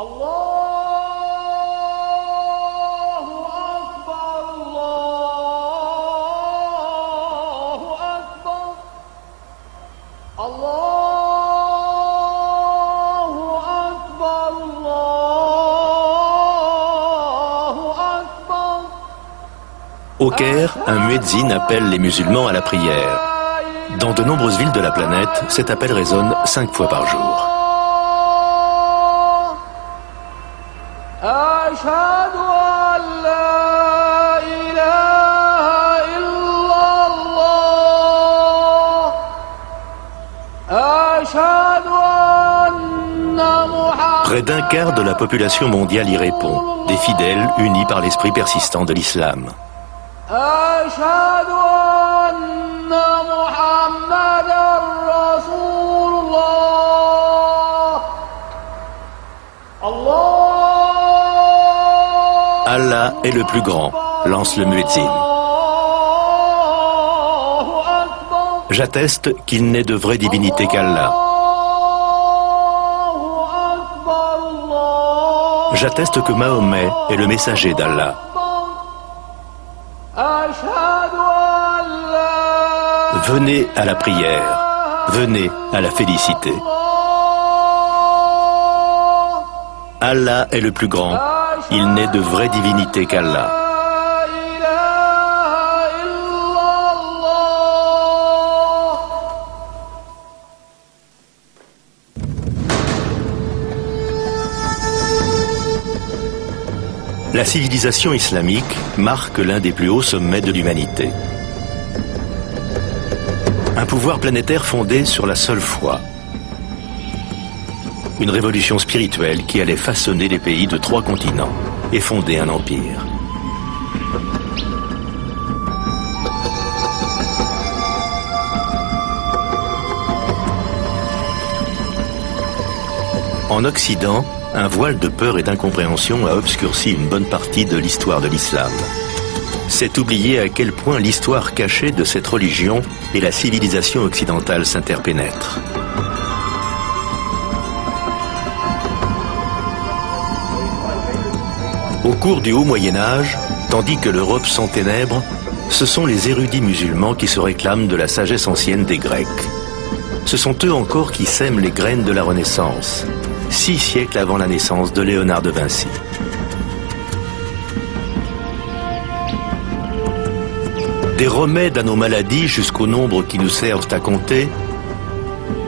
Au Caire, un muezzin appelle les musulmans à la prière. Dans de nombreuses villes de la planète, cet appel résonne 5 fois par jour. Près d'un quart de la population mondiale y répond, des fidèles unis par l'esprit persistant de l'islam. Allah est le plus grand, lance le muezzin. J'atteste qu'il n'est de vraie divinité qu'Allah. J'atteste que Mahomet est le messager d'Allah. Venez à la prière, venez à la félicité. Allah est le plus grand, il n'est de vraie divinité qu'Allah. La civilisation islamique marque l'un des plus hauts sommets de l'humanité. Un pouvoir planétaire fondé sur la seule foi. Une révolution spirituelle qui allait façonner les pays de 3 continents et fonder un empire. En Occident, un voile de peur et d'incompréhension a obscurci une bonne partie de l'histoire de l'islam. C'est oublier à quel point l'histoire cachée de cette religion et la civilisation occidentale s'interpénètrent. Au cours du Haut Moyen-Âge, tandis que l'Europe s'enténèbre, ce sont les érudits musulmans qui se réclament de la sagesse ancienne des Grecs. Ce sont eux encore qui sèment les graines de la Renaissance, 6 siècles avant la naissance de Léonard de Vinci. Des remèdes à nos maladies jusqu'au nombre qui nous servent à compter,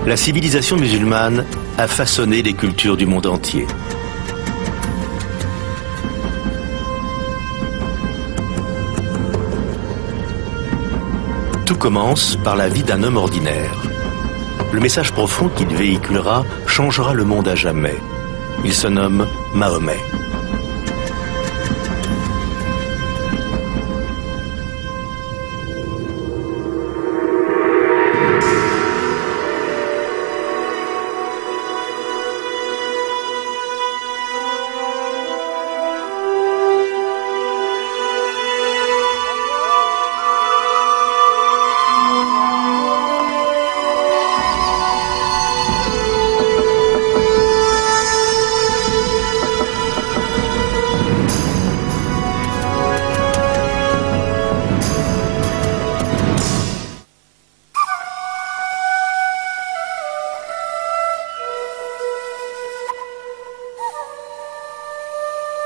la civilisation musulmane a façonné les cultures du monde entier. Tout commence par la vie d'un homme ordinaire. Le message profond qu'il véhiculera changera le monde à jamais. Il se nomme Mahomet.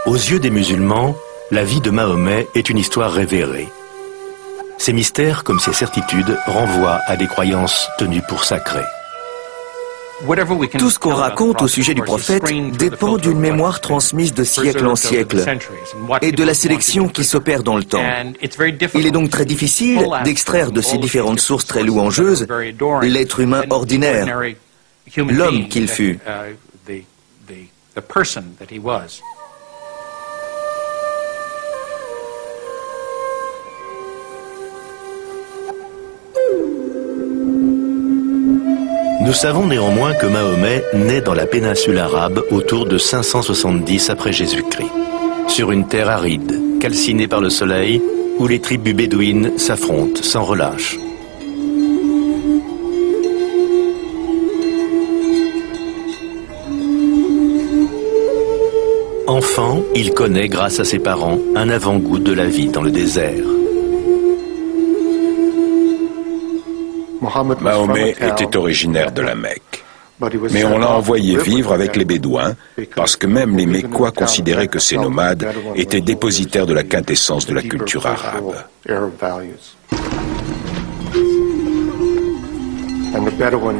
Aux yeux des musulmans, la vie de Mahomet est une histoire révérée. Ses mystères, comme ses certitudes, renvoient à des croyances tenues pour sacrées. Tout ce qu'on raconte au sujet du prophète dépend d'une mémoire transmise de siècle en siècle et de la sélection qui s'opère dans le temps. Il est donc très difficile d'extraire de ces différentes sources très louangeuses l'être humain ordinaire, l'homme qu'il fut. Nous savons néanmoins que Mahomet naît dans la péninsule arabe autour de 570 après Jésus-Christ, sur une terre aride, calcinée par le soleil, où les tribus bédouines s'affrontent sans relâche. Enfant, il connaît, grâce à ses parents, un avant-goût de la vie dans le désert. Mahomet était originaire de la Mecque. Mais on l'a envoyé vivre avec les Bédouins parce que même les Mécois considéraient que ces nomades étaient dépositaires de la quintessence de la culture arabe.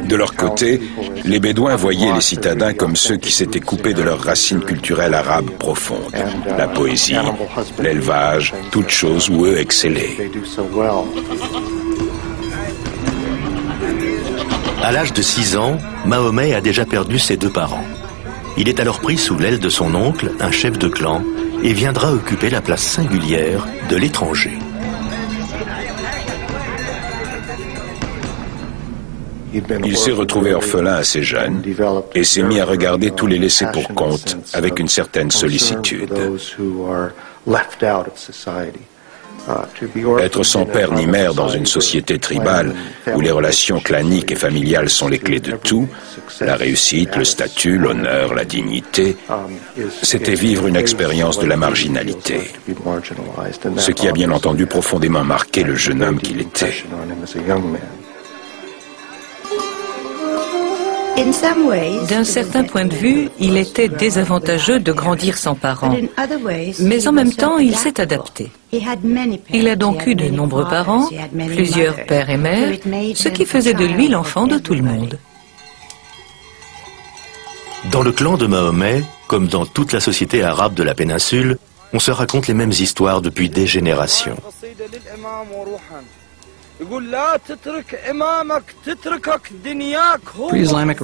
De leur côté, les Bédouins voyaient les citadins comme ceux qui s'étaient coupés de leurs racines culturelles arabes profondes. La poésie, l'élevage, toutes choses où eux excellaient. À l'âge de 6 ans, Mahomet a déjà perdu ses 2 parents. Il est alors pris sous l'aile de son oncle, un chef de clan, et viendra occuper la place singulière de l'étranger. Il s'est retrouvé orphelin assez jeune et s'est mis à regarder tous les laissés pour compte avec une certaine sollicitude. Être sans père ni mère dans une société tribale où les relations claniques et familiales sont les clés de tout, la réussite, le statut, l'honneur, la dignité, c'était vivre une expérience de la marginalité, ce qui a bien entendu profondément marqué le jeune homme qu'il était. D'un certain point de vue, il était désavantageux de grandir sans parents. Mais en même temps, il s'est adapté. Il a donc eu de nombreux parents, plusieurs pères et mères, ce qui faisait de lui l'enfant de tout le monde. Dans le clan de Mahomet, comme dans toute la société arabe de la péninsule, on se raconte les mêmes histoires depuis des générations.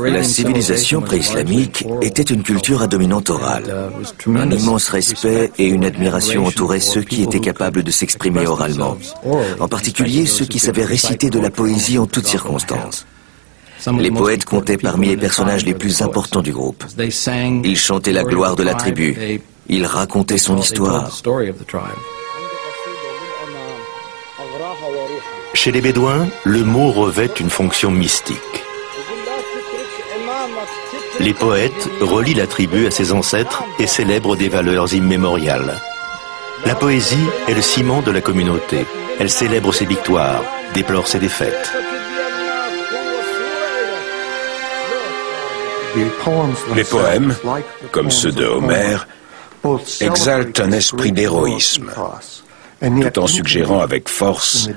La civilisation pré-islamique était une culture à dominante orale. Un immense respect et une admiration entouraient ceux qui étaient capables de s'exprimer oralement, en particulier ceux qui savaient réciter de la poésie en toutes circonstances. Les poètes comptaient parmi les personnages les plus importants du groupe. Ils chantaient la gloire de la tribu. Ils racontaient son histoire. Chez les Bédouins, le mot revêt une fonction mystique. Les poètes relient la tribu à ses ancêtres et célèbrent des valeurs immémoriales. La poésie est le ciment de la communauté. Elle célèbre ses victoires, déplore ses défaites. Les poèmes, comme ceux de Homère, exaltent un esprit d'héroïsme, tout en suggérant avec force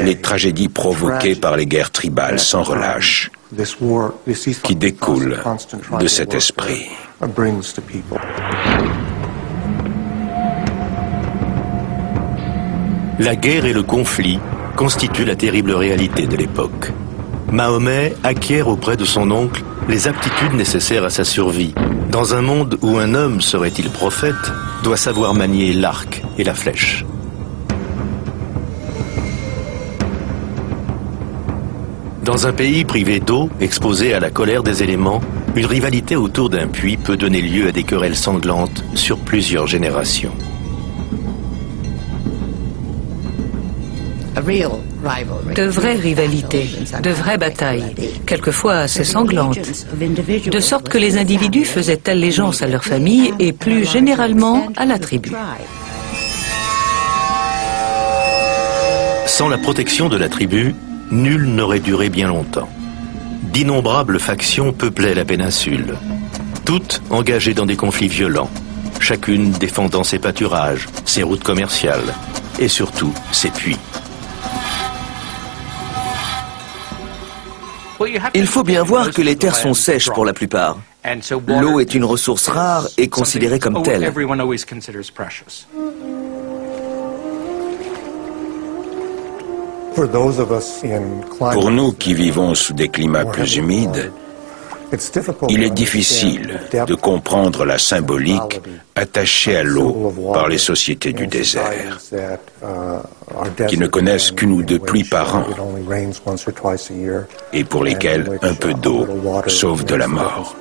les tragédies provoquées par les guerres tribales sans relâche, qui découlent de cet esprit. La guerre et le conflit constituent la terrible réalité de l'époque. Mahomet acquiert auprès de son oncle les aptitudes nécessaires à sa survie. Dans un monde où un homme, serait-il prophète, doit savoir manier l'arc et la flèche. Dans un pays privé d'eau, exposé à la colère des éléments, une rivalité autour d'un puits peut donner lieu à des querelles sanglantes sur plusieurs générations. De vraies rivalités, de vraies batailles, quelquefois assez sanglantes, de sorte que les individus faisaient allégeance à leur famille et plus généralement à la tribu. Sans la protection de la tribu, nul n'aurait duré bien longtemps. D'innombrables factions peuplaient la péninsule, toutes engagées dans des conflits violents, chacune défendant ses pâturages, ses routes commerciales et surtout ses puits. Il faut bien voir que les terres sont sèches pour la plupart. L'eau est une ressource rare et considérée comme telle. Pour nous qui vivons sous des climats plus humides, il est difficile de comprendre la symbolique attachée à l'eau par les sociétés du désert, qui ne connaissent qu'une ou deux pluies par an et pour lesquelles un peu d'eau sauve de la mort.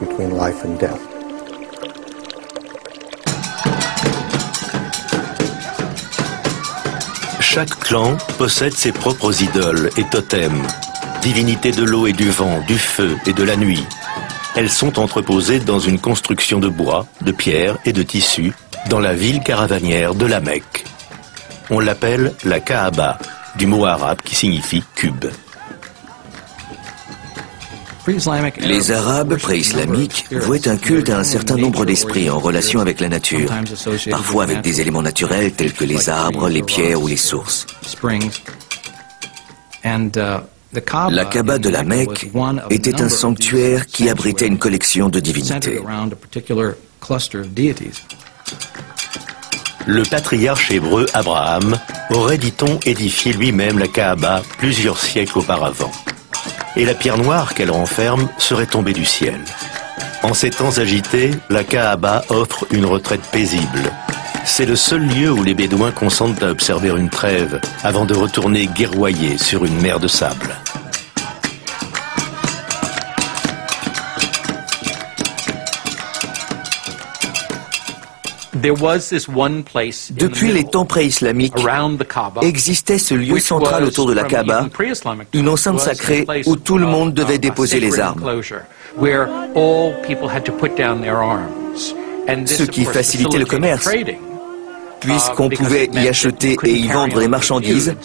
Chaque clan possède ses propres idoles et totems, divinités de l'eau et du vent, du feu et de la nuit. Elles sont entreposées dans une construction de bois, de pierre et de tissu dans la ville caravanière de la Mecque. On l'appelle la Kaaba, du mot arabe qui signifie cube. Les Arabes pré-islamiques vouaient un culte à un certain nombre d'esprits en relation avec la nature, parfois avec des éléments naturels tels que les arbres, les pierres ou les sources. La Kaaba de la Mecque était un sanctuaire qui abritait une collection de divinités. Le patriarche hébreu Abraham aurait, dit-on, édifié lui-même la Kaaba plusieurs siècles auparavant. Et la pierre noire qu'elle renferme serait tombée du ciel. En ces temps agités, la Kaaba offre une retraite paisible. C'est le seul lieu où les Bédouins consentent à observer une trêve avant de retourner guerroyer sur une mer de sable. Depuis les temps pré-islamiques, existait ce lieu central autour de la Kaaba, une enceinte sacrée où tout le monde devait déposer les armes. Ce qui facilitait le commerce, puisqu'on pouvait y acheter et y vendre des marchandises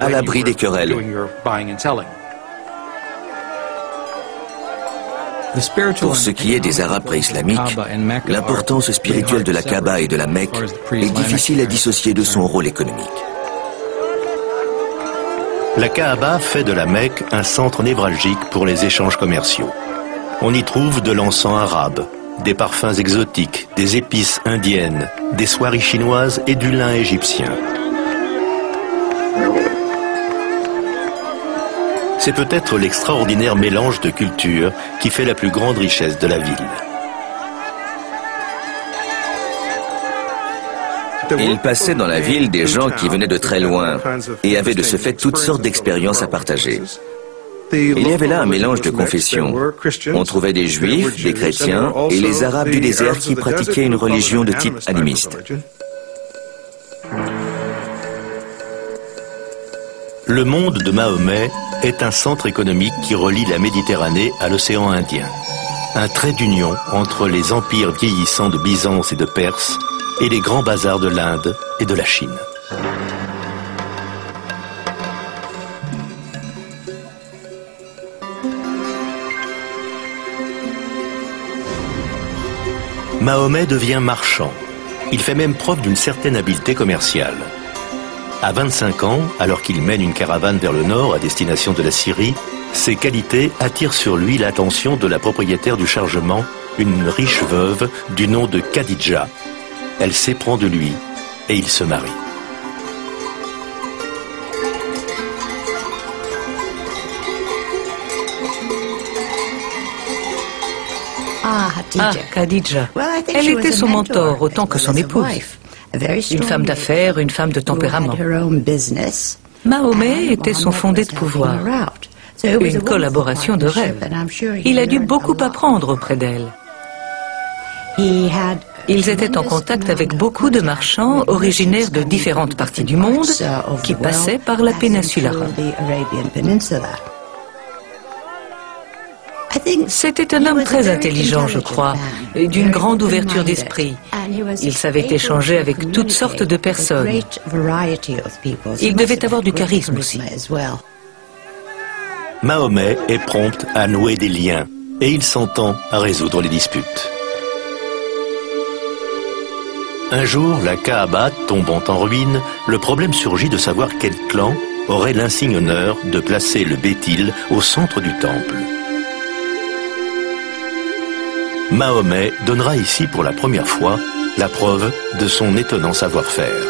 à l'abri des querelles. Pour ce qui est des Arabes pré-islamiques, l'importance spirituelle de la Kaaba et de la Mecque est difficile à dissocier de son rôle économique. La Kaaba fait de la Mecque un centre névralgique pour les échanges commerciaux. On y trouve de l'encens arabe, des parfums exotiques, des épices indiennes, des soieries chinoises et du lin égyptien. C'est peut-être l'extraordinaire mélange de cultures qui fait la plus grande richesse de la ville. Il passait dans la ville des gens qui venaient de très loin et avaient de ce fait toutes sortes d'expériences à partager. Il y avait là un mélange de confessions. On trouvait des juifs, des chrétiens et les arabes du désert qui pratiquaient une religion de type animiste. Le monde de Mahomet est un centre économique qui relie la Méditerranée à l'océan Indien. Un trait d'union entre les empires vieillissants de Byzance et de Perse et les grands bazars de l'Inde et de la Chine. Mahomet devient marchand. Il fait même preuve d'une certaine habileté commerciale. À 25 ans, alors qu'il mène une caravane vers le nord à destination de la Syrie, ses qualités attirent sur lui l'attention de la propriétaire du chargement, une riche veuve du nom de Khadija. Elle s'éprend de lui et ils se marient. Khadija. Elle était son mentor autant que son épouse. Une femme d'affaires, une femme de tempérament. Mahomet était son fondé de pouvoir. Une collaboration de rêve. Il a dû beaucoup apprendre auprès d'elle. Ils étaient en contact avec beaucoup de marchands originaires de différentes parties du monde qui passaient par la péninsule arabe. C'était un homme très intelligent, je crois, et d'une grande ouverture d'esprit. Il savait échanger avec toutes sortes de personnes. Il devait avoir du charisme aussi. Mahomet est prompt à nouer des liens et il s'entend à résoudre les disputes. Un jour, la Kaaba tombant en ruine, le problème surgit de savoir quel clan aurait l'insigne honneur de placer le Béthil au centre du temple. Mahomet donnera ici pour la première fois la preuve de son étonnant savoir-faire.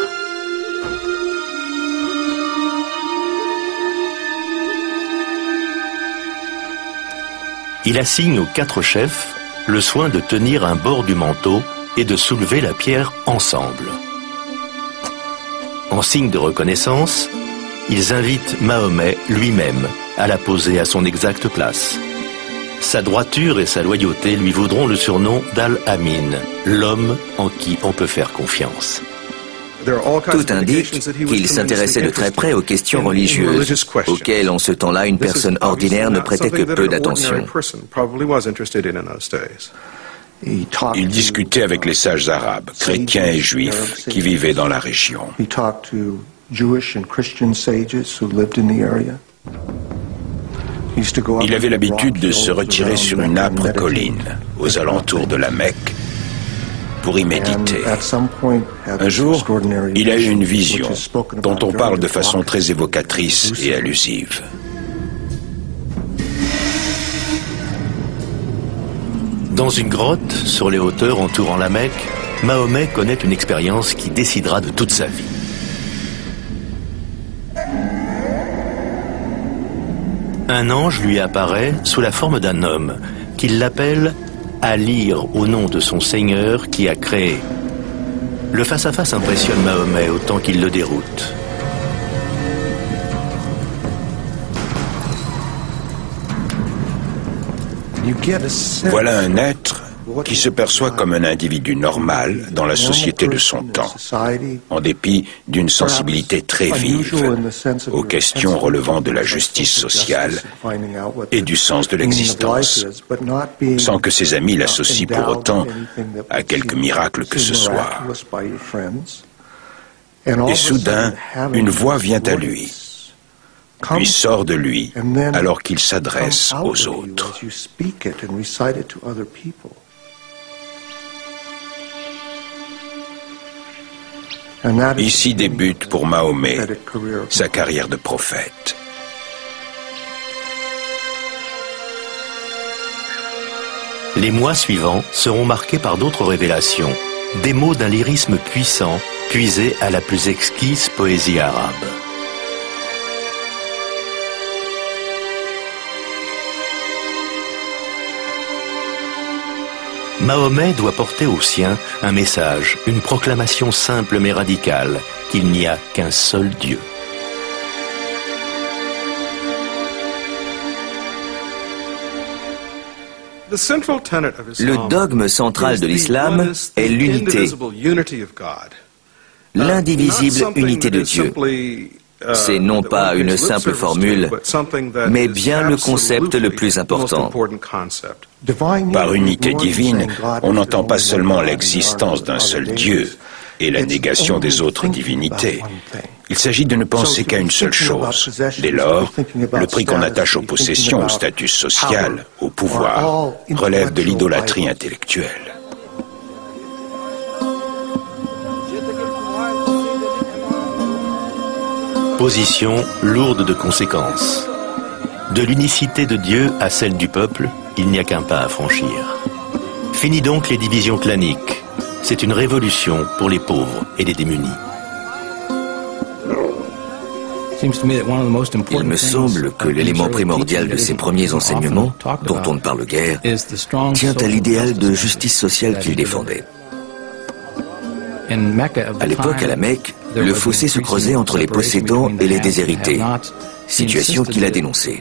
Il assigne aux 4 chefs le soin de tenir un bord du manteau et de soulever la pierre ensemble. En signe de reconnaissance, ils invitent Mahomet lui-même à la poser à son exacte place. Sa droiture et sa loyauté lui vaudront le surnom d'Al-Amin, l'homme en qui on peut faire confiance. Tout indique qu'il s'intéressait de très près aux questions religieuses, auxquelles en ce temps-là une personne ordinaire ne prêtait que peu d'attention. Il discutait avec les sages arabes, chrétiens et juifs, qui vivaient dans la région. Il avait l'habitude de se retirer sur une âpre colline, aux alentours de la Mecque, pour y méditer. Un jour, il a eu une vision, dont on parle de façon très évocatrice et allusive. Dans une grotte, sur les hauteurs entourant la Mecque, Mahomet connaît une expérience qui décidera de toute sa vie. Un ange lui apparaît sous la forme d'un homme, qu'il l'appelle à lire au nom de son Seigneur qui a créé. Le face-à-face impressionne Mahomet autant qu'il le déroute. Voilà un être qui se perçoit comme un individu normal dans la société de son temps, en dépit d'une sensibilité très vive aux questions relevant de la justice sociale et du sens de l'existence, sans que ses amis l'associent pour autant à quelque miracle que ce soit. Et soudain, une voix vient à lui, puis sort de lui alors qu'il s'adresse aux autres. Ici débute pour Mahomet sa carrière de prophète. Les mois suivants seront marqués par d'autres révélations, des mots d'un lyrisme puissant, puisés à la plus exquise poésie arabe. Mahomet doit porter aux siens un message, une proclamation simple mais radicale, qu'il n'y a qu'un seul Dieu. Le dogme central de l'islam est l'unité, l'indivisible unité de Dieu. C'est non pas une simple formule, mais bien le concept le plus important. Par unité divine, on n'entend pas seulement l'existence d'un seul Dieu et la négation des autres divinités. Il s'agit de ne penser qu'à une seule chose. Dès lors, le prix qu'on attache aux possessions, au statut social, au pouvoir, relève de l'idolâtrie intellectuelle. Position lourde de conséquences. De l'unicité de Dieu à celle du peuple, il n'y a qu'un pas à franchir. Fini donc les divisions claniques. C'est une révolution pour les pauvres et les démunis. Il me semble que l'élément primordial de ces premiers enseignements, dont on ne parle guère, tient à l'idéal de justice sociale qu'il défendait. À l'époque, à la Mecque, le fossé se creusait entre les possédants et les déshérités, situation qu'il a dénoncée.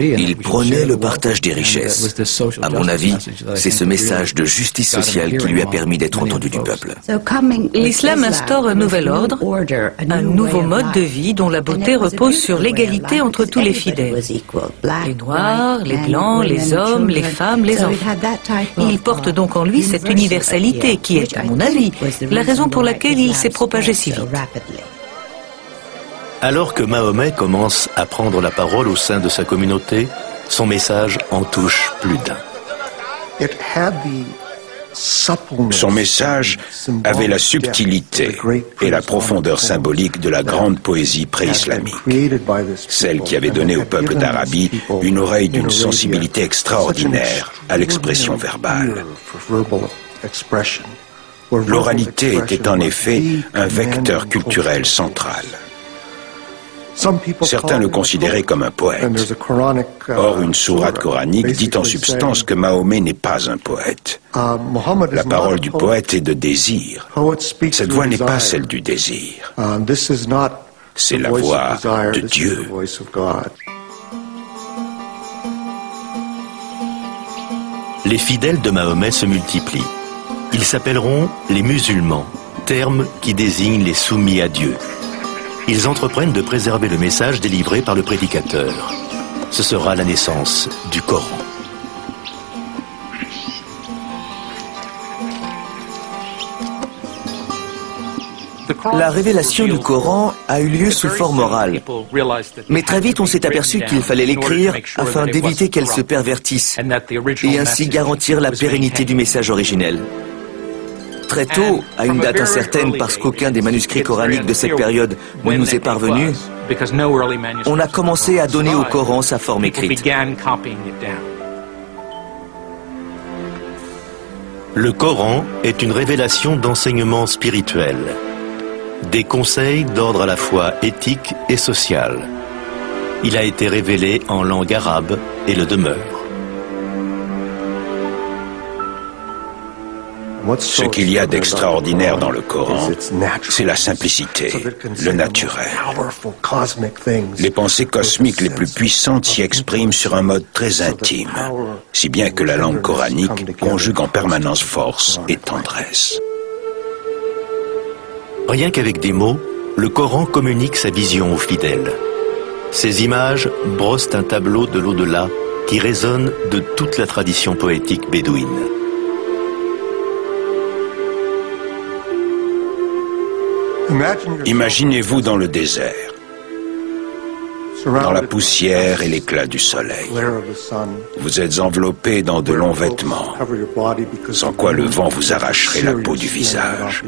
Il prônait le partage des richesses. À mon avis, c'est ce message de justice sociale qui lui a permis d'être entendu du peuple. L'islam instaure un nouvel ordre, un nouveau mode de vie dont la beauté repose sur l'égalité entre tous les fidèles. Les noirs, les blancs, les hommes, les femmes, les enfants. Il porte donc en lui cette universalité qui est, à mon avis, la raison pour laquelle il s'est propagé si vite. Alors que Mahomet commence à prendre la parole au sein de sa communauté, son message en touche plus d'un. Son message avait la subtilité et la profondeur symbolique de la grande poésie pré-islamique, celle qui avait donné au peuple d'Arabie une oreille d'une sensibilité extraordinaire à l'expression verbale. L'oralité était en effet un vecteur culturel central. Certains le considéraient comme un poète. Or, une sourate coranique dit en substance que Mahomet n'est pas un poète. La parole du poète est de désir. Cette voix n'est pas celle du désir. C'est la voix de Dieu. Les fidèles de Mahomet se multiplient. Ils s'appelleront les musulmans, terme qui désigne les soumis à Dieu. Ils entreprennent de préserver le message délivré par le prédicateur. Ce sera la naissance du Coran. La révélation du Coran a eu lieu sous forme orale. Mais très vite, on s'est aperçu qu'il fallait l'écrire afin d'éviter qu'elle se pervertisse et ainsi garantir la pérennité du message originel. Très tôt, à une date incertaine parce qu'aucun des manuscrits coraniques de cette période ne nous est parvenu, on a commencé à donner au Coran sa forme écrite. Le Coran est une révélation d'enseignement spirituel, des conseils d'ordre à la fois éthique et social. Il a été révélé en langue arabe et le demeure. Ce qu'il y a d'extraordinaire dans le Coran, c'est la simplicité, le naturel. Les pensées cosmiques les plus puissantes s'y expriment sur un mode très intime, si bien que la langue coranique conjugue en permanence force et tendresse. Rien qu'avec des mots, le Coran communique sa vision aux fidèles. Ces images brossent un tableau de l'au-delà qui résonne de toute la tradition poétique bédouine. Imaginez-vous dans le désert, dans la poussière et l'éclat du soleil. Vous êtes enveloppé dans de longs vêtements, sans quoi le vent vous arracherait la peau du visage.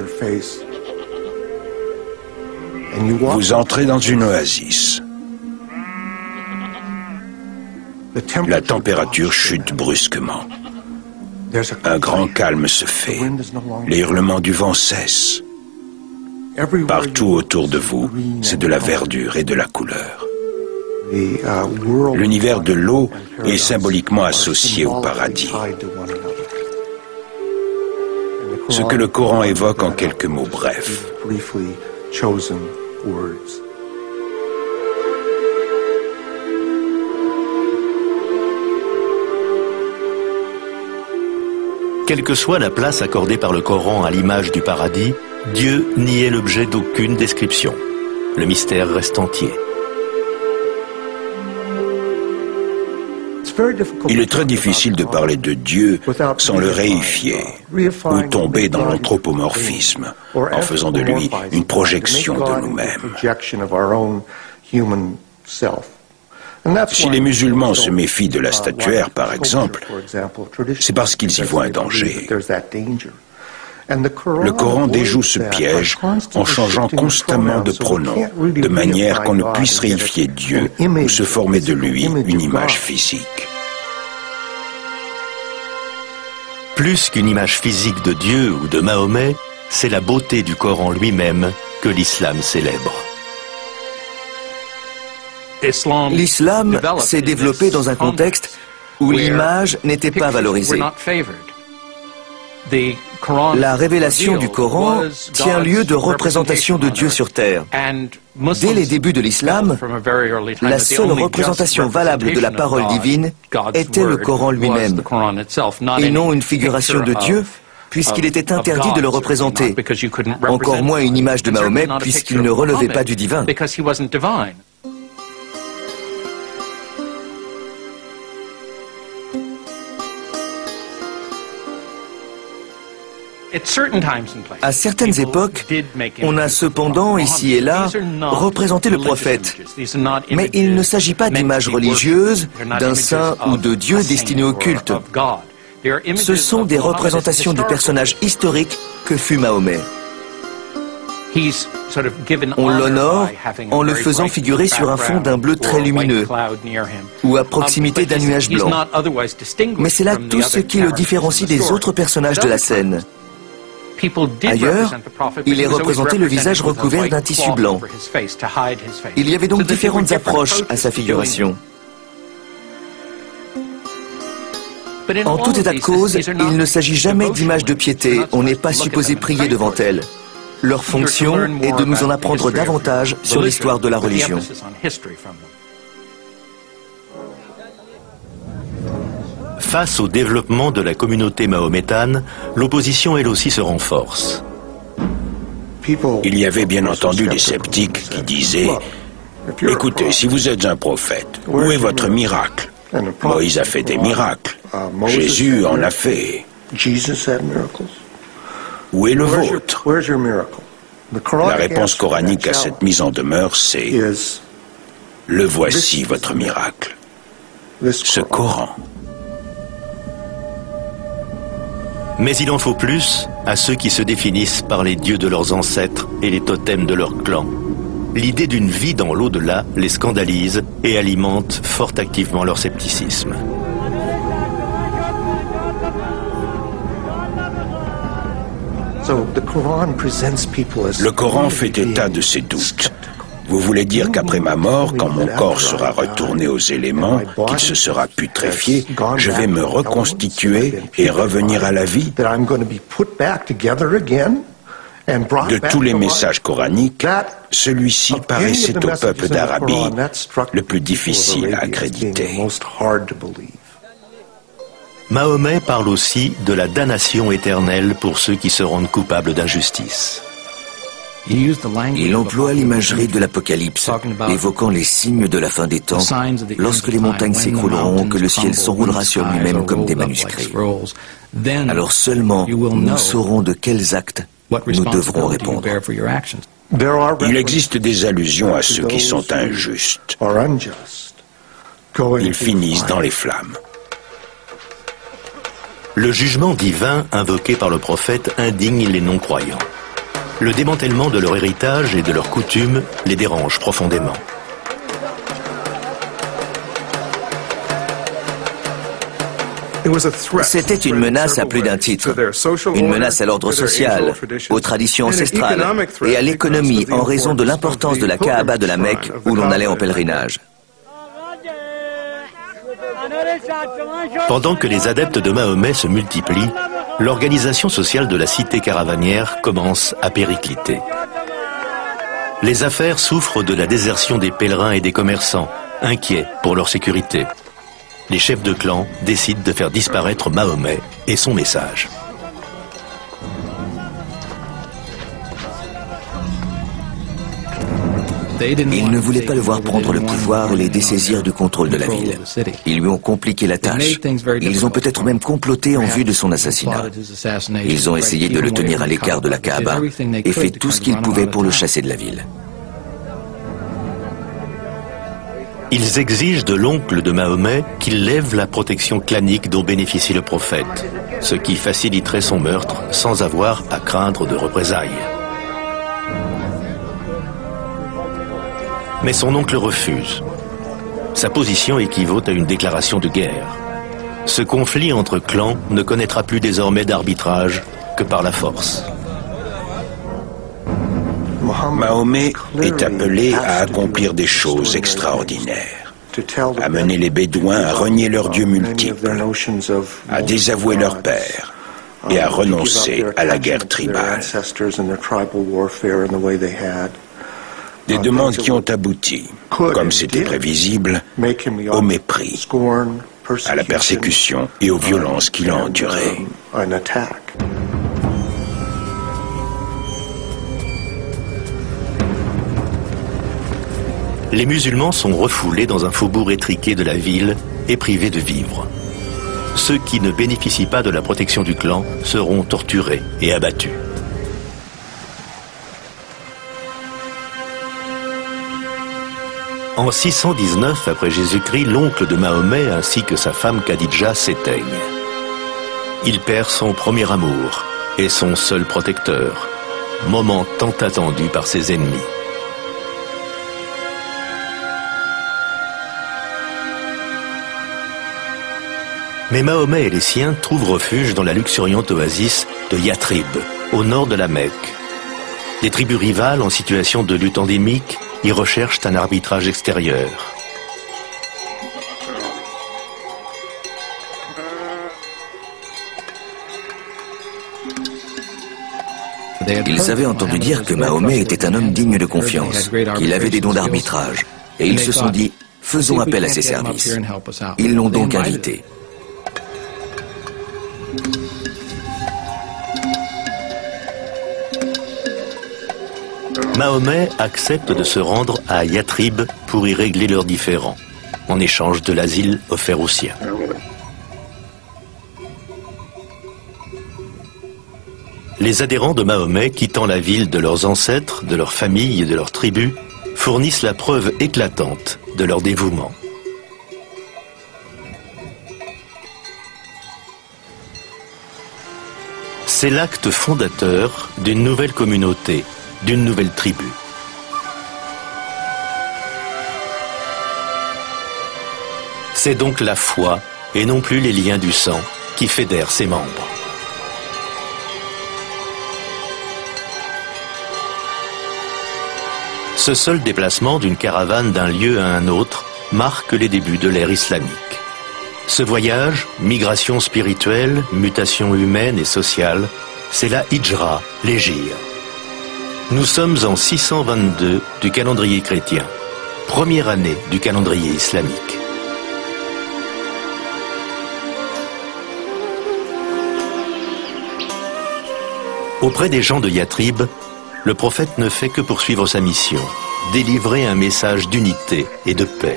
Vous entrez dans une oasis. La température chute brusquement. Un grand calme se fait. Les hurlements du vent cessent. Partout autour de vous, c'est de la verdure et de la couleur. L'univers de l'eau est symboliquement associé au paradis. Ce que le Coran évoque en quelques mots brefs. Quelle que soit la place accordée par le Coran à l'image du paradis, Dieu n'y est l'objet d'aucune description. Le mystère reste entier. Il est très difficile de parler de Dieu sans le réifier ou tomber dans l'anthropomorphisme en faisant de lui une projection de nous-mêmes. Si les musulmans se méfient de la statuaire, par exemple, c'est parce qu'ils y voient un danger. Le Coran déjoue ce piège en changeant constamment de pronom, de manière qu'on ne puisse réifier Dieu ou se former de lui une image physique. Plus qu'une image physique de Dieu ou de Mahomet, c'est la beauté du Coran lui-même que l'islam célèbre. L'islam s'est développé dans un contexte où l'image n'était pas valorisée. La révélation du Coran tient lieu de représentation de Dieu sur terre. Dès les débuts de l'islam, la seule représentation valable de la parole divine était le Coran lui-même, et non une figuration de Dieu, puisqu'il était interdit de le représenter, encore moins une image de Mahomet, puisqu'il ne relevait pas du divin. À certaines époques, on a cependant, ici et là, représenté le prophète. Mais il ne s'agit pas d'images religieuses, d'un saint ou de Dieu destinés au culte. Ce sont des représentations du personnage historique que fut Mahomet. On l'honore en le faisant figurer sur un fond d'un bleu très lumineux ou à proximité d'un nuage blanc. Mais c'est là tout ce qui le différencie des autres personnages de la scène. Ailleurs, il est représenté le visage recouvert d'un tissu blanc. Il y avait donc différentes approches à sa figuration. En tout état de cause, il ne s'agit jamais d'images de piété, on n'est pas supposé prier devant elles. Leur fonction est de nous en apprendre davantage sur l'histoire de la religion. Face au développement de la communauté mahométane, l'opposition elle aussi se renforce. Il y avait bien entendu des sceptiques qui disaient « Écoutez, si vous êtes un prophète, où est votre miracle? Moïse a fait des miracles. Jésus en a fait. Où est le vôtre ?» La réponse coranique à cette mise en demeure, c'est « Le voici votre miracle. » Ce Coran. Mais il en faut plus à ceux qui se définissent par les dieux de leurs ancêtres et les totems de leur clan. L'idée d'une vie dans l'au-delà les scandalise et alimente fort activement leur scepticisme. Le Coran fait état de ces doutes. Vous voulez dire qu'après ma mort, quand mon corps sera retourné aux éléments, qu'il se sera putréfié, je vais me reconstituer et revenir à la vie? De tous les messages coraniques, celui-ci paraissait au peuple d'Arabie le plus difficile à accréditer. Mahomet parle aussi de la damnation éternelle pour ceux qui se rendent coupables d'injustice. Il emploie l'imagerie de l'Apocalypse, évoquant les signes de la fin des temps, lorsque les montagnes s'écrouleront, que le ciel s'enroulera sur lui-même comme des manuscrits. Alors seulement, nous saurons de quels actes nous devrons répondre. Il existe des allusions à ceux qui sont injustes. Ils finissent dans les flammes. Le jugement divin invoqué par le prophète indigne les non-croyants. Le démantèlement de leur héritage et de leurs coutumes les dérange profondément. C'était une menace à plus d'un titre, une menace à l'ordre social, aux traditions ancestrales et à l'économie en raison de l'importance de la Kaaba de la Mecque où l'on allait en pèlerinage. Pendant que les adeptes de Mahomet se multiplient, l'organisation sociale de la cité caravanière commence à péricliter. Les affaires souffrent de la désertion des pèlerins et des commerçants, inquiets pour leur sécurité. Les chefs de clan décident de faire disparaître Mahomet et son message. Ils ne voulaient pas le voir prendre le pouvoir et les dessaisir du contrôle de la ville. Ils lui ont compliqué la tâche. Ils ont peut-être même comploté en vue de son assassinat. Ils ont essayé de le tenir à l'écart de la Kaaba et fait tout ce qu'ils pouvaient pour le chasser de la ville. Ils exigent de l'oncle de Mahomet qu'il lève la protection clanique dont bénéficie le prophète, ce qui faciliterait son meurtre sans avoir à craindre de représailles. Mais son oncle refuse. Sa position équivaut à une déclaration de guerre. Ce conflit entre clans ne connaîtra plus désormais d'arbitrage que par la force. Mahomet est appelé à accomplir des choses extraordinaires, à mener les Bédouins à renier leurs dieux multiples, à désavouer leur père et à renoncer à la guerre tribale. Des demandes qui ont abouti, comme c'était prévisible, au mépris, à la persécution et aux violences qu'il a endurées. Les musulmans sont refoulés dans un faubourg étriqué de la ville et privés de vivres. Ceux qui ne bénéficient pas de la protection du clan seront torturés et abattus. En 619 après Jésus-Christ, l'oncle de Mahomet ainsi que sa femme Khadija s'éteignent. Il perd son premier amour et son seul protecteur, moment tant attendu par ses ennemis. Mais Mahomet et les siens trouvent refuge dans la luxuriante oasis de Yathrib, au nord de la Mecque. Des tribus rivales en situation de lutte endémique y recherchent un arbitrage extérieur. Ils avaient entendu dire que Mahomet était un homme digne de confiance, qu'il avait des dons d'arbitrage, et ils se sont dit « faisons appel à ses services ». Ils l'ont donc invité. Mahomet accepte de se rendre à Yathrib pour y régler leurs différends, en échange de l'asile offert aux siens. Les adhérents de Mahomet, quittant la ville de leurs ancêtres, de leurs familles et de leurs tribus, fournissent la preuve éclatante de leur dévouement. C'est l'acte fondateur d'une nouvelle communauté, d'une nouvelle tribu. C'est donc la foi, et non plus les liens du sang, qui fédèrent ses membres. Ce seul déplacement d'une caravane d'un lieu à un autre marque les débuts de l'ère islamique. Ce voyage, migration spirituelle, mutation humaine et sociale, c'est la hijra, l'hégire. Nous sommes en 622 du calendrier chrétien, première année du calendrier islamique. Auprès des gens de Yathrib, le prophète ne fait que poursuivre sa mission, délivrer un message d'unité et de paix.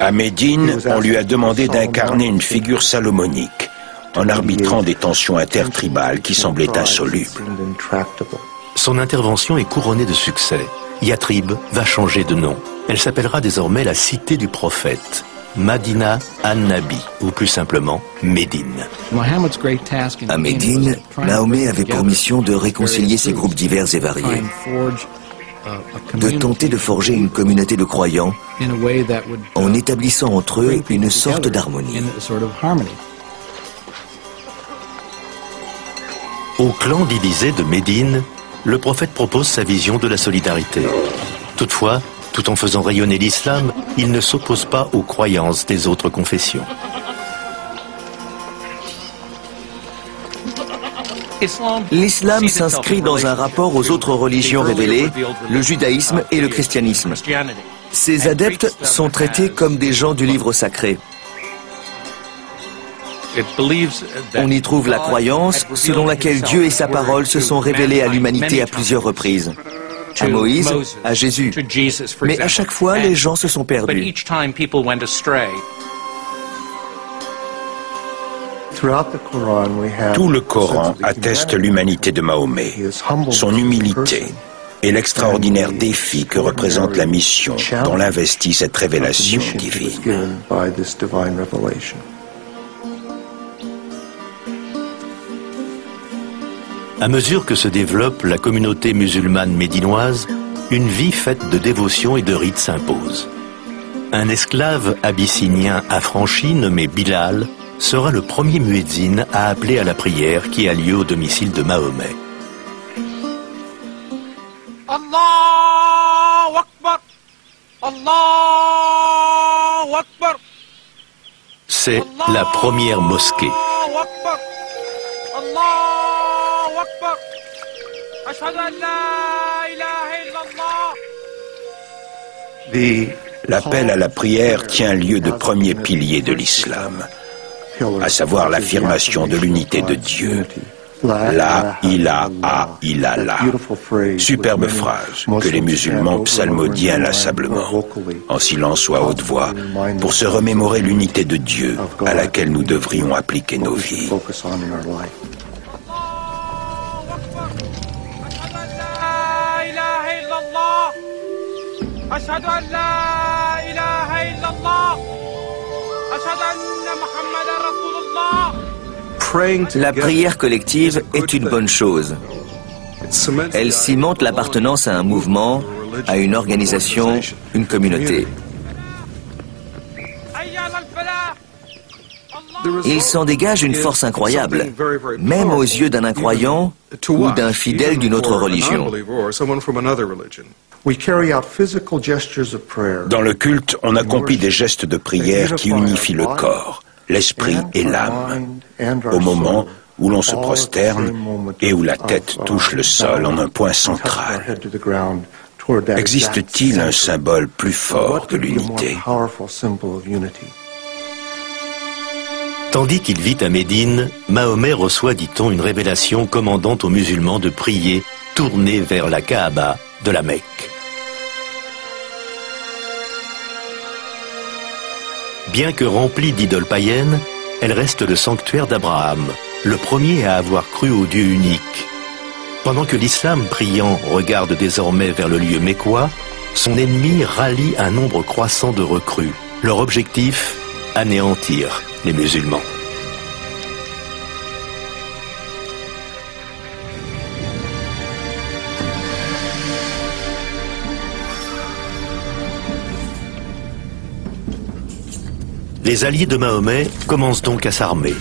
À Médine, on lui a demandé d'incarner une figure salomonique, en arbitrant des tensions intertribales qui semblaient insolubles. Son intervention est couronnée de succès. Yathrib va changer de nom. Elle s'appellera désormais la cité du prophète, Madina an-Nabi, ou plus simplement Médine. À Médine, Mahomet avait pour mission de réconcilier ces groupes divers et variés, de tenter de forger une communauté de croyants en établissant entre eux une sorte d'harmonie. Au clan divisé de Médine, le prophète propose sa vision de la solidarité. Toutefois, tout en faisant rayonner l'islam, il ne s'oppose pas aux croyances des autres confessions. L'islam s'inscrit dans un rapport aux autres religions révélées, le judaïsme et le christianisme. Ces adeptes sont traités comme des gens du livre sacré. On y trouve la croyance selon laquelle Dieu et sa parole se sont révélés à l'humanité à plusieurs reprises. À Moïse, à Jésus. Mais à chaque fois, les gens se sont perdus. Tout le Coran atteste l'humanité de Mahomet, son humilité et l'extraordinaire défi que représente la mission dont l'investit cette révélation divine. À mesure que se développe la communauté musulmane médinoise, une vie faite de dévotion et de rites s'impose. Un esclave abyssinien affranchi nommé Bilal sera le premier muezzin à appeler à la prière qui a lieu au domicile de Mahomet. Allahu Akbar, Allahu Akbar. C'est la première mosquée. L'appel à la prière tient lieu de premier pilier de l'islam, à savoir l'affirmation de l'unité de Dieu. La ilaha illallah. Superbe phrase que les musulmans psalmodient inlassablement, en silence ou à haute voix, pour se remémorer l'unité de Dieu à laquelle nous devrions appliquer nos vies. La prière collective est une bonne chose. Elle cimente l'appartenance à un mouvement, à une organisation, une communauté. Il s'en dégage une force incroyable, même aux yeux d'un incroyant ou d'un fidèle d'une autre religion. Dans le culte, on accomplit des gestes de prière qui unifient le corps, l'esprit et l'âme, au moment où l'on se prosterne et où la tête touche le sol en un point central. Existe-t-il un symbole plus fort que l'unité? Tandis qu'il vit à Médine, Mahomet reçoit, dit-on, une révélation commandant aux musulmans de prier tournée vers la Kaaba de la Mecque. Bien que remplie d'idoles païennes, elle reste le sanctuaire d'Abraham, le premier à avoir cru au Dieu unique. Pendant que l'islam priant regarde désormais vers le lieu mécois, son ennemi rallie un nombre croissant de recrues. Leur objectif, anéantir les musulmans. Les alliés de Mahomet commencent donc à s'armer.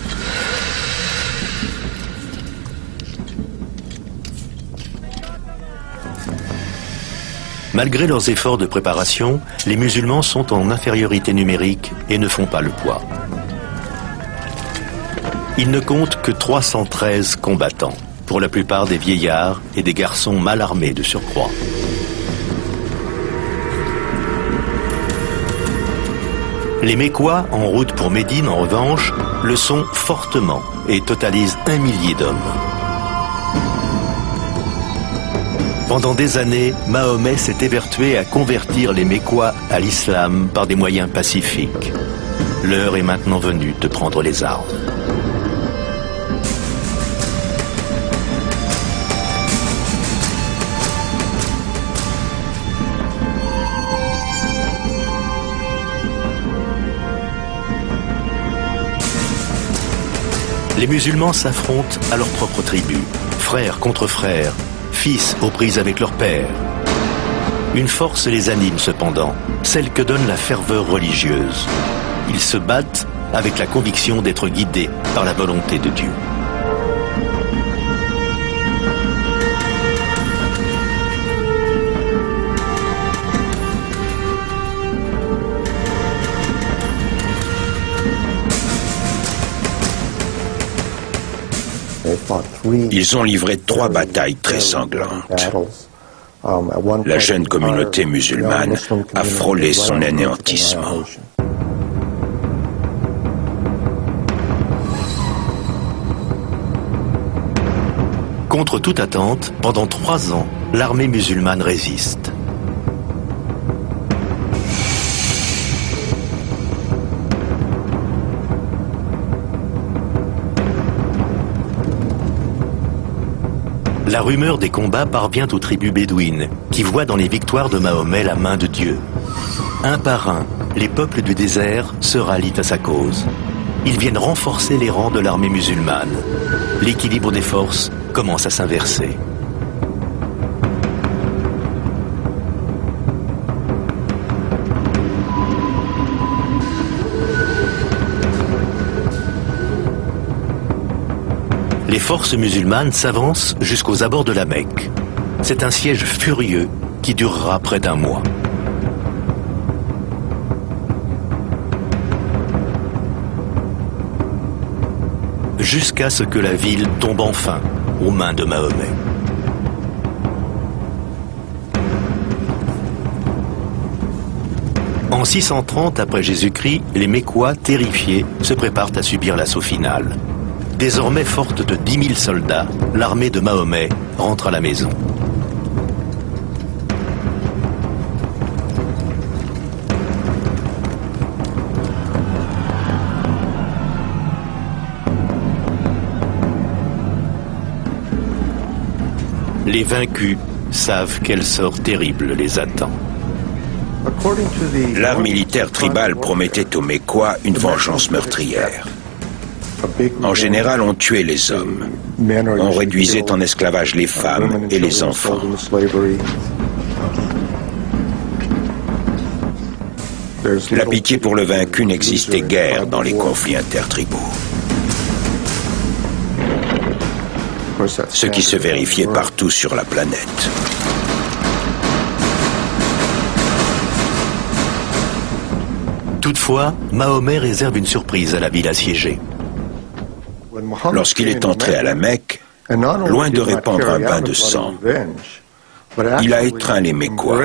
Malgré leurs efforts de préparation, les musulmans sont en infériorité numérique et ne font pas le poids. Ils ne comptent que 313 combattants, pour la plupart des vieillards et des garçons mal armés de surcroît. Les Mécois, en route pour Médine, en revanche, le sont fortement et totalisent 1 millier d'hommes. Pendant des années, Mahomet s'est évertué à convertir les Mécois à l'islam par des moyens pacifiques. L'heure est maintenant venue de prendre les armes. Les musulmans s'affrontent à leur propre tribu, frères contre frères, fils aux prises avec leur père. Une force les anime cependant, celle que donne la ferveur religieuse. Ils se battent avec la conviction d'être guidés par la volonté de Dieu. Ils ont livré 3 batailles très sanglantes. La jeune communauté musulmane a frôlé son anéantissement. Contre toute attente, pendant 3 ans, l'armée musulmane résiste. La rumeur des combats parvient aux tribus bédouines, qui voient dans les victoires de Mahomet la main de Dieu. Un par un, les peuples du désert se rallient à sa cause. Ils viennent renforcer les rangs de l'armée musulmane. L'équilibre des forces commence à s'inverser. Les forces musulmanes s'avancent jusqu'aux abords de la Mecque. C'est un siège furieux qui durera près d'1 mois. Jusqu'à ce que la ville tombe enfin aux mains de Mahomet. En 630 après Jésus-Christ, les Mécois, terrifiés, se préparent à subir l'assaut final. Désormais forte de 10 000 soldats, l'armée de Mahomet rentre à la maison. Les vaincus savent quel sort terrible les attend. L'art militaire tribal promettait aux Mécois une vengeance meurtrière. En général, on tuait les hommes. On réduisait en esclavage les femmes et les enfants. La pitié pour le vaincu n'existait guère dans les conflits intertribaux. Ce qui se vérifiait partout sur la planète. Toutefois, Mahomet réserve une surprise à la ville assiégée. Lorsqu'il est entré à la Mecque, loin de répandre un bain de sang, il a étreint les Mécois,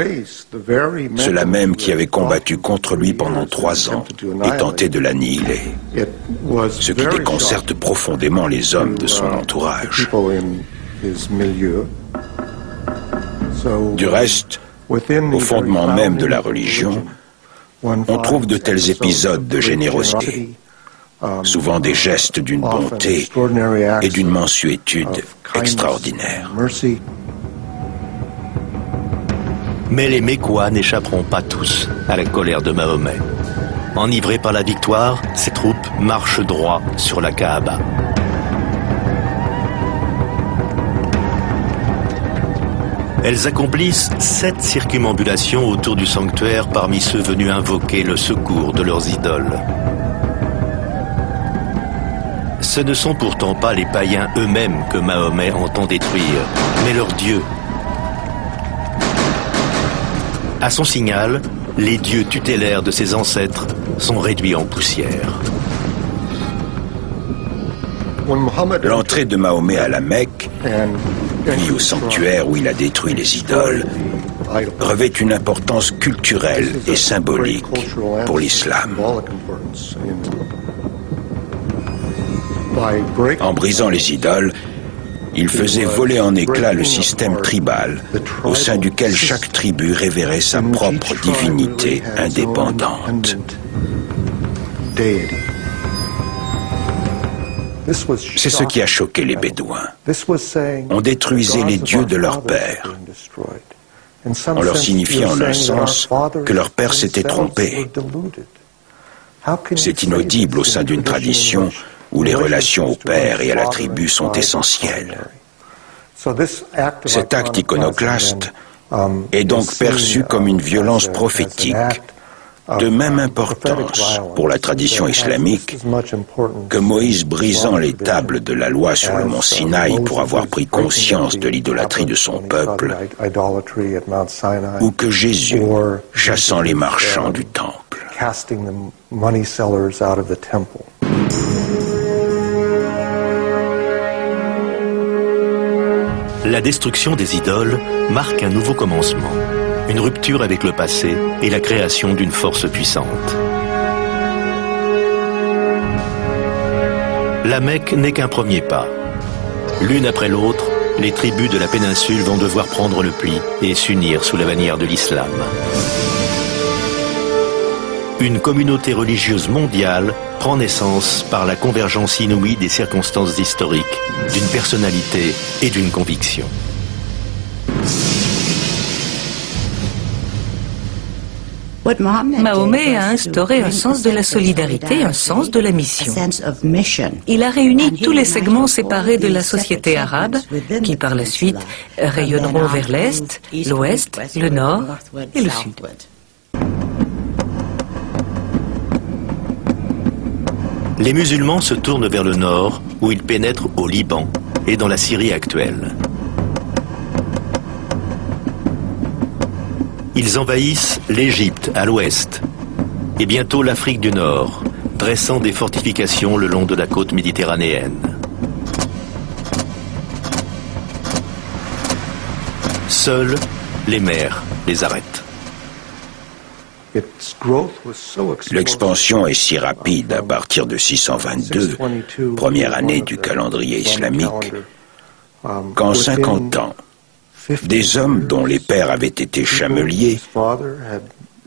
ceux-là même qui avaient combattu contre lui pendant 3 ans et tenté de l'annihiler, ce qui déconcerte profondément les hommes de son entourage. Du reste, au fondement même de la religion, on trouve de tels épisodes de générosité, souvent des gestes d'une bonté et d'une mansuétude extraordinaire. Mais les Mécois n'échapperont pas tous à la colère de Mahomet. Enivrés par la victoire, ses troupes marchent droit sur la Kaaba. Elles accomplissent 7 circumambulations autour du sanctuaire parmi ceux venus invoquer le secours de leurs idoles. Ce ne sont pourtant pas les païens eux-mêmes que Mahomet entend détruire, mais leur Dieu. À son signal, les dieux tutélaires de ses ancêtres sont réduits en poussière. L'entrée de Mahomet à la Mecque, puis au sanctuaire où il a détruit les idoles, revêt une importance culturelle et symbolique pour l'islam. En brisant les idoles, il faisait voler en éclats le système tribal, au sein duquel chaque tribu révérait sa propre divinité indépendante. C'est ce qui a choqué les Bédouins. On détruisait les dieux de leur père, en leur signifiant en un sens que leur père s'était trompé. C'est inaudible au sein d'une tradition où les relations au père et à la tribu sont essentielles. Cet acte iconoclaste est donc perçu comme une violence prophétique de même importance pour la tradition islamique que Moïse brisant les tables de la loi sur le mont Sinaï pour avoir pris conscience de l'idolâtrie de son peuple, ou que Jésus chassant les marchands du temple. La destruction des idoles marque un nouveau commencement, une rupture avec le passé et la création d'une force puissante. La Mecque n'est qu'un premier pas. L'une après l'autre, les tribus de la péninsule vont devoir prendre le pli et s'unir sous la bannière de l'islam. Une communauté religieuse mondiale prend naissance par la convergence inouïe des circonstances historiques, d'une personnalité et d'une conviction. Mahomet a instauré un sens de la solidarité, un sens de la mission. Il a réuni tous les segments séparés de la société arabe, qui par la suite rayonneront vers l'Est, l'Ouest, le Nord et le Sud. Les musulmans se tournent vers le nord, où ils pénètrent au Liban et dans la Syrie actuelle. Ils envahissent l'Égypte à l'ouest et bientôt l'Afrique du Nord, dressant des fortifications le long de la côte méditerranéenne. Seules les mers les arrêtent. L'expansion est si rapide à partir de 622, première année du calendrier islamique, qu'en 50 ans, des hommes dont les pères avaient été chameliers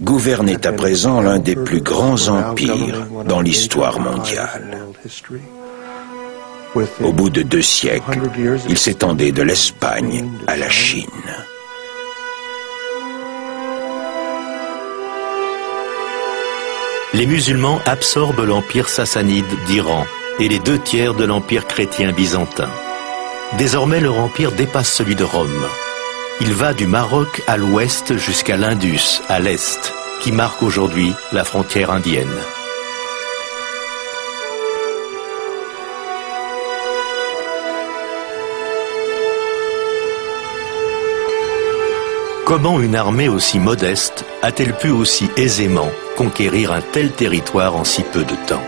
gouvernaient à présent l'un des plus grands empires dans l'histoire mondiale. Au bout de 2 siècles, ils s'étendaient de l'Espagne à la Chine. Les musulmans absorbent l'empire sassanide d'Iran et les 2 tiers de l'empire chrétien byzantin. Désormais, leur empire dépasse celui de Rome. Il va du Maroc à l'ouest jusqu'à l'Indus, à l'est, qui marque aujourd'hui la frontière indienne. Comment une armée aussi modeste a-t-elle pu aussi aisément conquérir un tel territoire en si peu de temps ?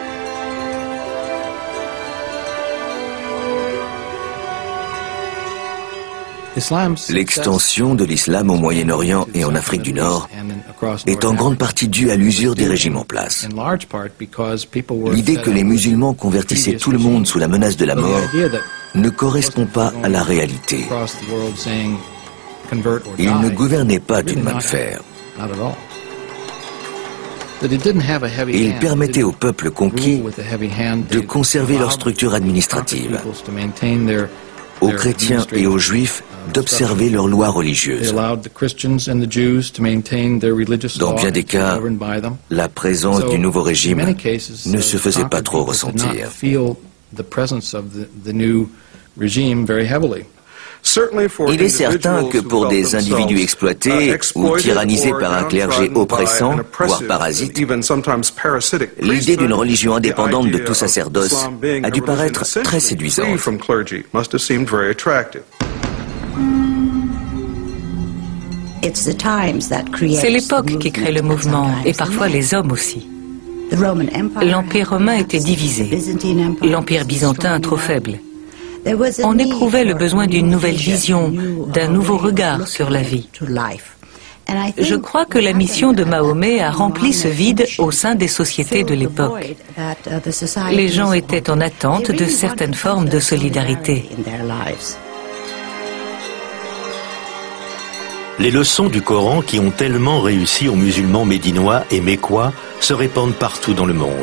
L'extension de l'islam au Moyen-Orient et en Afrique du Nord est en grande partie due à l'usure des régimes en place. L'idée que les musulmans convertissaient tout le monde sous la menace de la mort ne correspond pas à la réalité. Il ne gouvernait pas d'une main de fer. Il permettait au peuple conquis de conserver leur structure administrative, aux chrétiens et aux juifs d'observer leurs lois religieuses. Dans bien des cas, la présence du nouveau régime ne se faisait pas trop ressentir. Il est certain que pour des individus exploités ou tyrannisés par un clergé oppressant, voire parasite, l'idée d'une religion indépendante de tout sacerdoce a dû paraître très séduisante. C'est l'époque qui crée le mouvement, et parfois les hommes aussi. L'Empire romain était divisé, l'Empire byzantin trop faible. On éprouvait le besoin d'une nouvelle vision, d'un nouveau regard sur la vie. Je crois que la mission de Mahomet a rempli ce vide au sein des sociétés de l'époque. Les gens étaient en attente de certaines formes de solidarité. Les leçons du Coran qui ont tellement réussi aux musulmans médinois et mécois se répandent partout dans le monde.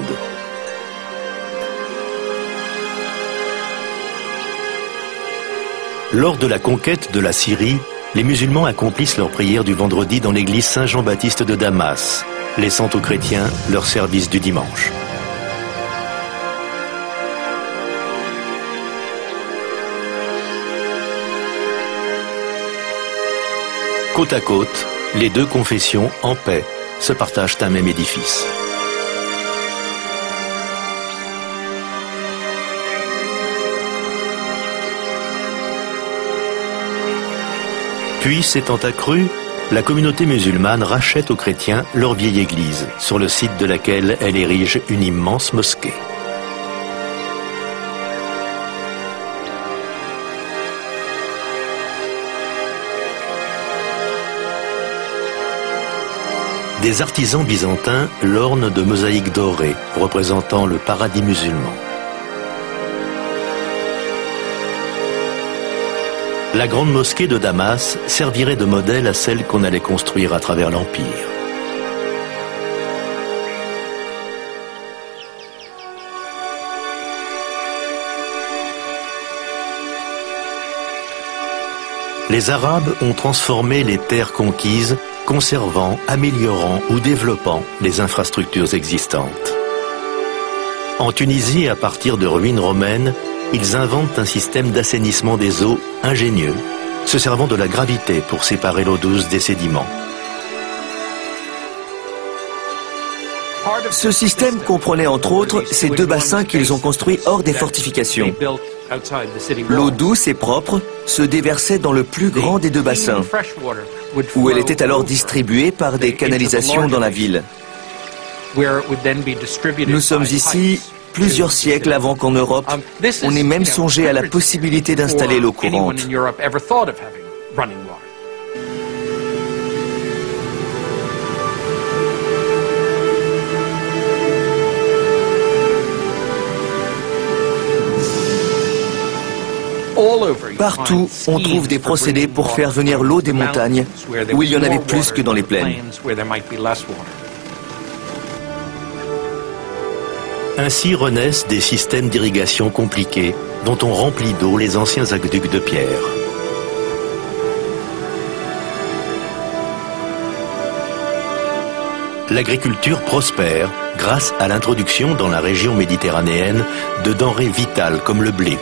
Lors de la conquête de la Syrie, les musulmans accomplissent leur prière du vendredi dans l'église Saint-Jean-Baptiste de Damas, laissant aux chrétiens leur service du dimanche. Côte à côte, les deux confessions, en paix, se partagent un même édifice. Puis, s'étant accrue, la communauté musulmane rachète aux chrétiens leur vieille église, sur le site de laquelle elle érige une immense mosquée. Des artisans byzantins l'ornent de mosaïques dorées représentant le paradis musulman. La grande mosquée de Damas servirait de modèle à celle qu'on allait construire à travers l'Empire. Les Arabes ont transformé les terres conquises, conservant, améliorant ou développant les infrastructures existantes. En Tunisie, à partir de ruines romaines, ils inventent un système d'assainissement des eaux ingénieux, se servant de la gravité pour séparer l'eau douce des sédiments. Ce système comprenait entre autres ces deux bassins qu'ils ont construits hors des fortifications. L'eau douce et propre se déversait dans le plus grand des deux bassins, où elle était alors distribuée par des canalisations dans la ville. Nous sommes ici plusieurs siècles avant qu'en Europe, on ait même songé à la possibilité d'installer l'eau courante. Partout, on trouve des procédés pour faire venir l'eau des montagnes, où il y en avait plus que dans les plaines. Ainsi renaissent des systèmes d'irrigation compliqués, dont on remplit d'eau les anciens aqueducs de pierre. L'agriculture prospère grâce à l'introduction dans la région méditerranéenne de denrées vitales comme le blé.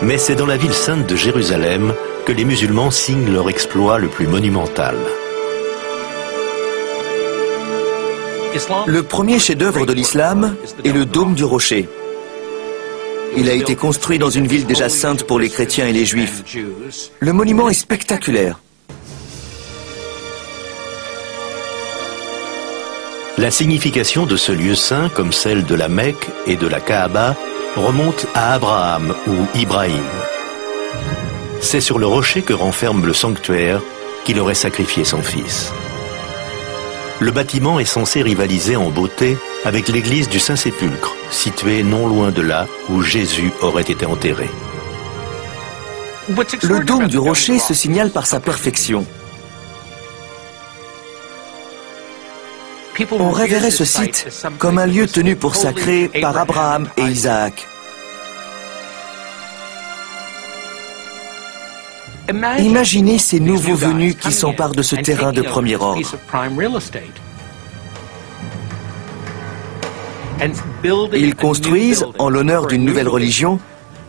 Mais c'est dans la ville sainte de Jérusalem que les musulmans signent leur exploit le plus monumental. Le premier chef-d'œuvre de l'islam est le dôme du rocher. Il a été construit dans une ville déjà sainte pour les chrétiens et les juifs. Le monument est spectaculaire. La signification de ce lieu saint, comme celle de la Mecque et de la Kaaba, remonte à Abraham ou Ibrahim. C'est sur le rocher que renferme le sanctuaire qu'il aurait sacrifié son fils. Le bâtiment est censé rivaliser en beauté avec l'église du Saint-Sépulcre, située non loin de là où Jésus aurait été enterré. Le dôme du rocher se signale par sa perfection. On révérait ce site comme un lieu tenu pour sacré par Abraham et Isaac. Imaginez ces nouveaux venus qui s'emparent de ce terrain de premier ordre. Ils construisent, en l'honneur d'une nouvelle religion,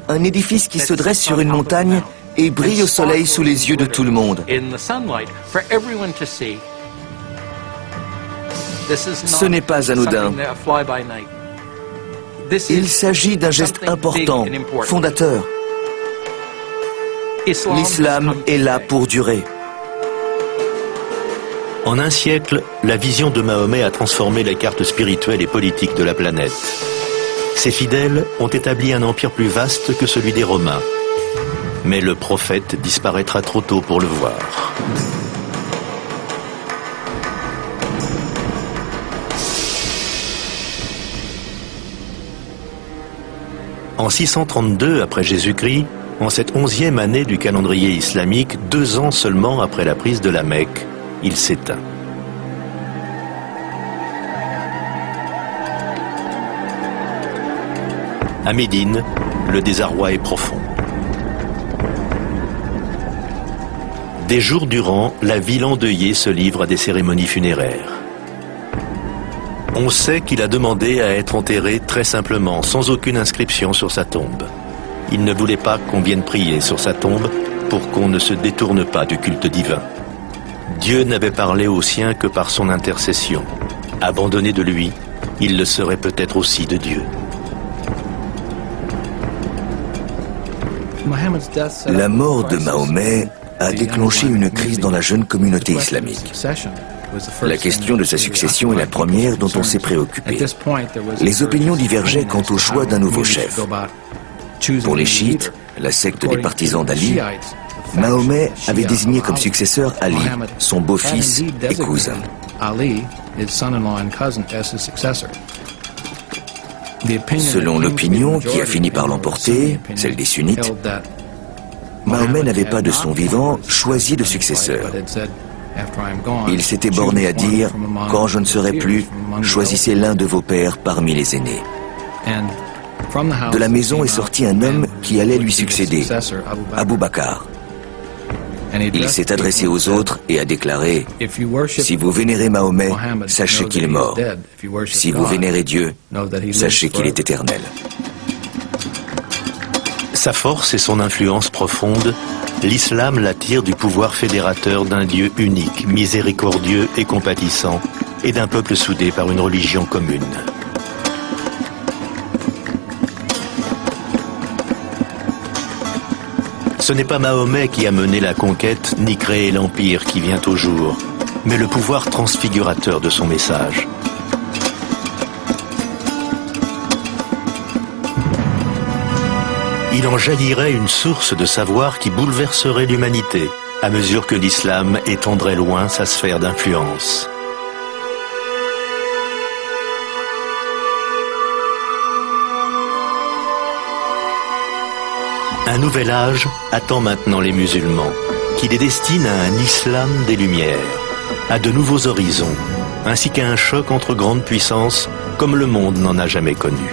un édifice qui se dresse sur une montagne et brille au soleil sous les yeux de tout le monde. Ce n'est pas anodin. Il s'agit d'un geste important, fondateur. L'islam est là pour durer. En un siècle, la vision de Mahomet a transformé les cartes spirituelles et politiques de la planète. Ses fidèles ont établi un empire plus vaste que celui des Romains. Mais le prophète disparaîtra trop tôt pour le voir. En 632 après Jésus-Christ, en cette 11e année du calendrier islamique, 2 ans seulement après la prise de la Mecque, il s'éteint. À Médine, le désarroi est profond. Des jours durant, la ville endeuillée se livre à des cérémonies funéraires. On sait qu'il a demandé à être enterré très simplement, sans aucune inscription sur sa tombe. Il ne voulait pas qu'on vienne prier sur sa tombe pour qu'on ne se détourne pas du culte divin. Dieu n'avait parlé aux siens que par son intercession. Abandonné de lui, il le serait peut-être aussi de Dieu. La mort de Mahomet a déclenché une crise dans la jeune communauté islamique. La question de sa succession est la première dont on s'est préoccupé. Les opinions divergeaient quant au choix d'un nouveau chef. Pour les chiites, la secte des partisans d'Ali, Mahomet avait désigné comme successeur Ali, son beau-fils et cousin. Selon l'opinion qui a fini par l'emporter, celle des sunnites, Mahomet n'avait pas de son vivant choisi de successeur. Il s'était borné à dire « Quand je ne serai plus, choisissez l'un de vos pères parmi les aînés ». De la maison est sorti un homme qui allait lui succéder, Abou Bakr. Il s'est adressé aux autres et a déclaré « Si vous vénérez Mahomet, sachez qu'il est mort. Si vous vénérez Dieu, sachez qu'il est éternel. » Sa force et son influence profonde, l'islam l'attire du pouvoir fédérateur d'un Dieu unique, miséricordieux et compatissant, et d'un peuple soudé par une religion commune. Ce n'est pas Mahomet qui a mené la conquête ni créé l'empire qui vient au jour, mais le pouvoir transfigurateur de son message. Il en jaillirait une source de savoir qui bouleverserait l'humanité, à mesure que l'islam étendrait loin sa sphère d'influence. Un nouvel âge attend maintenant les musulmans, qui les destinent à un islam des Lumières, à de nouveaux horizons, ainsi qu'à un choc entre grandes puissances comme le monde n'en a jamais connu.